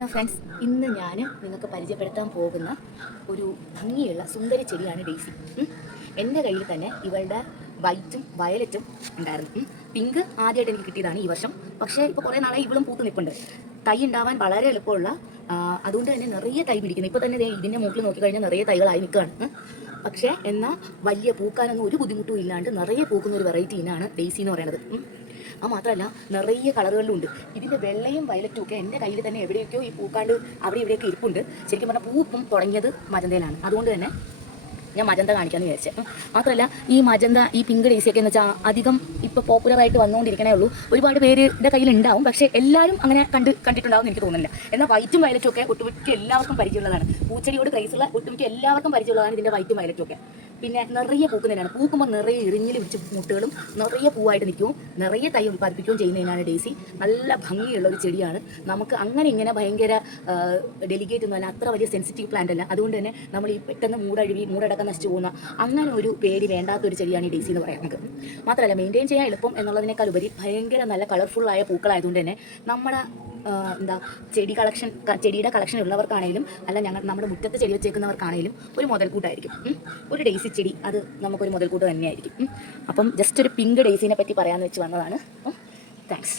Friends, ഇന്ന് ഞാൻ നിങ്ങൾക്ക് പരിചയപ്പെടുത്താൻ പോകുന്ന ഒരു ഭംഗിയുള്ള സുന്ദരി ചെടിയാണ് ഡെയ്സി. എൻ്റെ കയ്യിൽ തന്നെ ഇവളുടെ വൈറ്റും വയലറ്റും ഉണ്ടായിരുന്നു. പിങ്ക് ആദ്യമായിട്ട് എനിക്ക് കിട്ടിയതാണ് ഈ വർഷം. പക്ഷേ ഇപ്പോൾ കുറേ നാളെ ഇവളും പൂത്ത് നിൽപ്പുണ്ട്. തൈ ഉണ്ടാവാൻ വളരെ എളുപ്പമുള്ള, അതുകൊണ്ട് തന്നെ നിറയെ തൈ പിടിക്കുന്നു. ഇപ്പോൾ തന്നെ ഇതിൻ്റെ മൂക്കിൽ നോക്കിക്കഴിഞ്ഞാൽ നിറയെ തൈകളായി നിൽക്കുകയാണ്. പക്ഷേ എന്നാൽ വലിയ പൂക്കാനൊന്നും ഒരു ബുദ്ധിമുട്ടും ഇല്ലാണ്ട് നിറയെ പൂക്കുന്ന ഒരു വെറൈറ്റി ഇനാണ് ഡെയ്സി എന്ന് പറയുന്നത്. മാത്രമല്ല നിറയെ കളറുകളിലുണ്ട്. ഇതിൻ്റെ വെള്ളയും വയലറ്റും ഒക്കെ എൻ്റെ കയ്യിൽ തന്നെ എവിടെയൊക്കെയോ ഈ പൂക്കാണ്ട് അവിടെ ഇവിടെയൊക്കെ ഇരിപ്പുണ്ട്. ശരിക്കും പറഞ്ഞാൽ പൂപ്പം തുടങ്ങിയത് മജന്തയിലാണ്. അതുകൊണ്ട് തന്നെ ഞാൻ മജന്ത കാണിക്കാമെന്ന് വിചാരിച്ചത്. മാത്രമല്ല ഈ മജന്ത, ഈ പിങ്ക് ഡെയ്സിയൊക്കെ എന്ന് വെച്ചാൽ അധികം ഇപ്പോൾ പോപ്പുലറായിട്ട് വന്നുകൊണ്ടിരിക്കണേ ഉള്ളൂ. ഒരുപാട് പേരുടെ കയ്യിലുണ്ടാവും, പക്ഷേ എല്ലാവരും അങ്ങനെ കണ്ടിട്ടുണ്ടാവും എനിക്ക് തോന്നുന്നില്ല. എന്നാൽ വൈറ്റും വയലറ്റും ഒക്കെ ഒട്ടുമിക്ക എല്ലാവർക്കും പരിചയമുള്ളതാണ്. പൂച്ചെടിയോട് ക്രൈസുള്ള ഒട്ടുമിക്ക എല്ലാവർക്കും പരിചയമുള്ളതാണ് ഇതിൻ്റെ വൈറ്റും വയലറ്റും ഒക്കെ. പിന്നെ നിറയെ പൂക്കുന്നതിനാണ്. പൂക്കുമ്പോൾ നിറയെ ഇറിഞ്ഞിൽ പിടിച്ച് മുട്ടുകളും നിറയെ പൂവായിട്ട് നിൽക്കും. നിറയെ തൈ ഉൽപ്പാദിപ്പിക്കുകയും ചെയ്യുന്നതിനാണ് ഡെയ്സി. നല്ല ഭംഗിയുള്ള ഒരു ചെടിയാണ്. നമുക്ക് അങ്ങനെ ഇങ്ങനെ ഭയങ്കര ഡെലിഗേറ്റ് ഒന്നും അല്ല, അത്ര വലിയ സെൻസിറ്റീവ് പ്ലാന്റ് അല്ല. അതുകൊണ്ട് തന്നെ നമ്മൾ ഈ പെട്ടെന്ന് മൂടടക്കം നശിച്ചു പോകുന്ന അങ്ങനെ ഒരു പേടി വേണ്ടാത്തൊരു ചെടിയാണ് ഈ ഡെയ്സി എന്ന് പറയുന്നത്. മാത്രമല്ല മെയിൻറ്റെയിൻ ചെയ്യാൻ എളുപ്പം എന്നുള്ളതിനേക്കാൾ ഉപരി ഭയങ്കര നല്ല കളർഫുള്ളായ പൂക്കളായതുകൊണ്ട് തന്നെ നമ്മുടെ ചെടിയുടെ കളക്ഷൻ ഉള്ളവർക്കാണെങ്കിലും അല്ല നമ്മുടെ മുറ്റത്ത് ചെടി വെച്ചേക്കുന്നവർക്കാണെങ്കിലും ഒരു മുതൽക്കൂട്ടായിരിക്കും. ഒരു ഡെയ്സി ചെടി അത് നമുക്കൊരു മുതൽക്കൂട്ട് തന്നെയായിരിക്കും. അപ്പം ജസ്റ്റ് ഒരു പിങ്ക് ഡെയ്സിനെ പറ്റി പറയാമെന്ന് വെച്ച് വന്നതാണ്. താങ്ക്സ്.